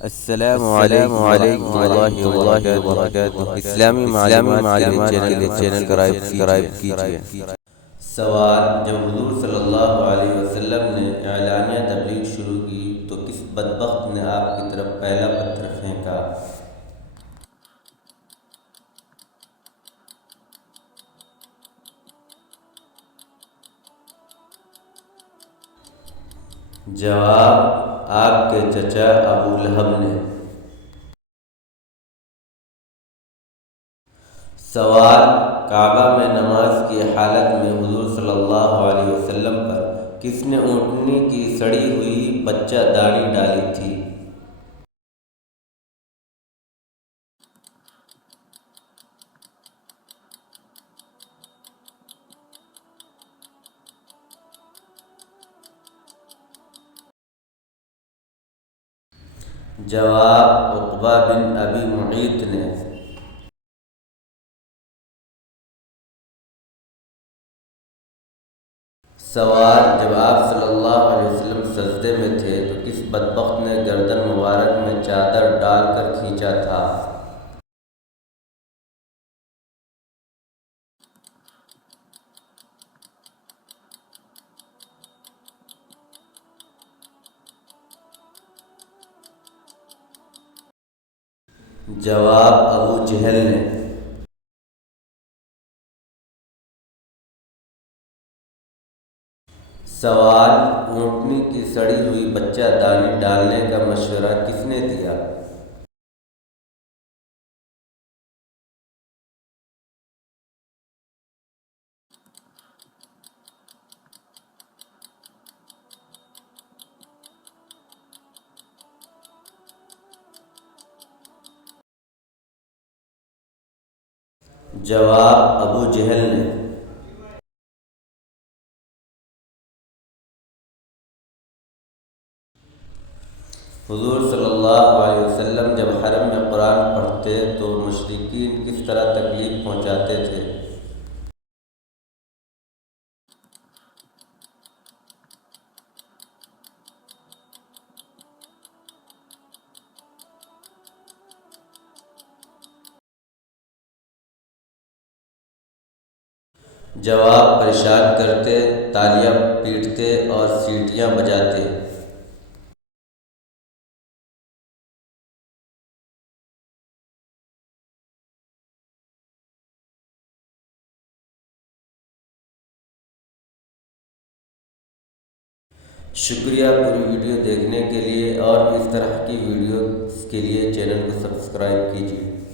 السلام علیکم ورحمۃ اللہ وبرکاتہ۔ اسلامی معلومات کے لیے چینل کو سبسکرائب کیجیے۔ سوال: جب حضور صلی اللہ علیہ وسلم نے اعلانیہ تبلیغ شروع کی تو کس بدبخت نے آپ کی طرف پہلا پتھر پھینکا؟ جواب: آپ کے چچا ابو لہب نے۔ سوال: کعبہ میں نماز کی حالت میں حضور صلی اللہ علیہ وسلم پر کس نے اونٹنی کی سڑی ہوئی بچہ دانی ڈالی تھی؟ جواب: عقبہ بن ابی معیط نے۔ سوال: جب آپ صلی اللہ علیہ وسلم سجدے میں تھے تو کس بدبخت نے گردن مبارک میں چادر ڈال کر کھینچا تھا؟ جواب: ابو جہل نے۔ سوال: اونٹنی کی سڑی ہوئی بچہ دانی ڈالنے کا مشورہ کس نے دیا؟ جواب: ابو جہل نے۔ حضور صلی اللہ علیہ وسلم جب حرم میں قرآن پڑھتے تو مشرکین کس طرح تکلیف پہنچاتے تھے؟ جواب: پریشان کرتے، تالیاں پیٹتے اور سیٹیاں بجاتے۔ شکریہ پوری ویڈیو دیکھنے کے لیے، اور بھی اس طرح کی ویڈیوز کے لیے چینل کو سبسکرائب کیجیے۔